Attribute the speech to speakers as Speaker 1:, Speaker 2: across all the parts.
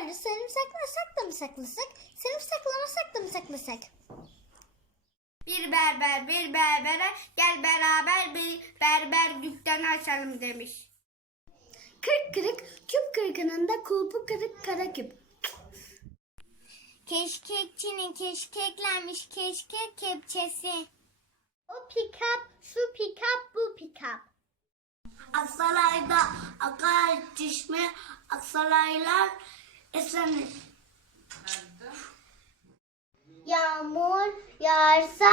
Speaker 1: böyle sarımsaklasak da mı saklasak? Sarımsaklamasak da mı saklasak?
Speaker 2: Bir berber bir berbere gel beraber bir berber dükkanı açalım demiş.
Speaker 1: Kırk kırık küp kırkının da kulpu kırık kara küp. Keşkekçinin keşkeklenmiş keşkek kepçesi. O pikap, şu pikap, bu pikap.
Speaker 2: Aksaray'da akar çeşme Aksaraylar esenir.
Speaker 1: Yağmur yağarsa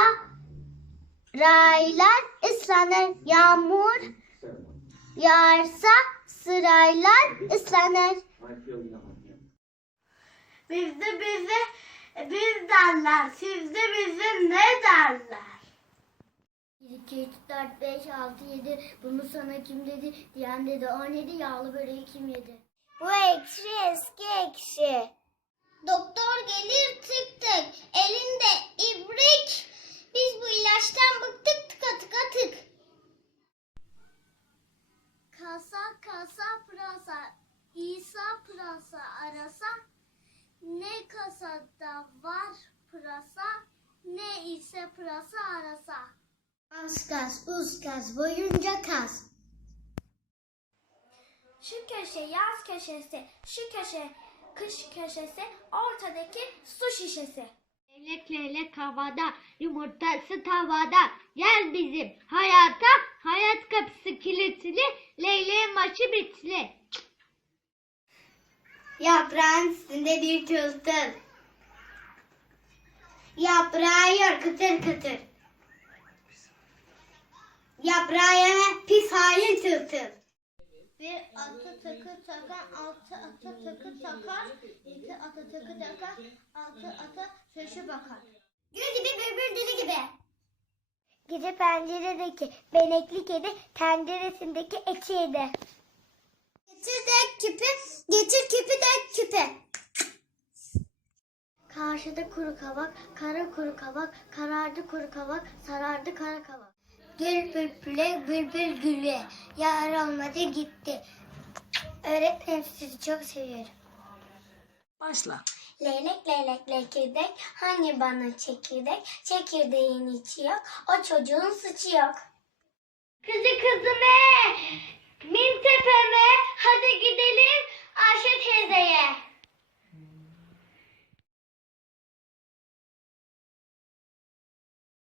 Speaker 1: raylar ıslanır. Yağmur yağarsa sıraylar ıslanır.
Speaker 2: Bizde bize biz derler. Sizde bize ne derler?
Speaker 1: 1, 2, 3, 4, 5, 6, 7. Bunu sana kim dedi? Diyen dedi. O neydi? Yağlı böreği kim yedi? Bu ekşi eski ekşi. Doktor gelir tık tık. Elinde ibrik. Biz bu ilaçtan bıktık tıka tıka tık. Kasa kasa pırasa. İsa pırasa arasa. Ne kasada var pırasa. Ne ise pırasa arasa. Az gaz, uz gaz, boyunca kaz. Şu köşe yaz köşesi, şu köşe kış köşesi, ortadaki su şişesi.
Speaker 3: Leylek leylek havada, yumurtası tavada. Gel bizim hayata, hayat kapısı kilitli, leyleğin maçı bitli.
Speaker 1: Yaprağın üstünde bir tıltıl. Yaprağı yor kıtır kıtır. Yaprağı yeme pis hain tıltıl. Atı takı takan, altı atı takı takar, iki atı takı takar, altı ata şaşı bakar. Gül gibi bülbül dili gibi. Gece penceredeki benekli kedi tenceresindeki eti yedi. Getir de küpü, getir küpü de küpe. Karşıda kuru kavak, kara kuru kavak, karardı kuru kavak, sarardı kara kavak. Gül bülbüle, bülbül güle, yar olmadı gitti. Öğretmenim sizi çok seviyorum.
Speaker 4: Başla.
Speaker 1: Leylek leylek lekirdek, hani bana çekirdek, çekirdeğin içi yok, o çocuğun suçu yok.
Speaker 3: Kızı kızıme, min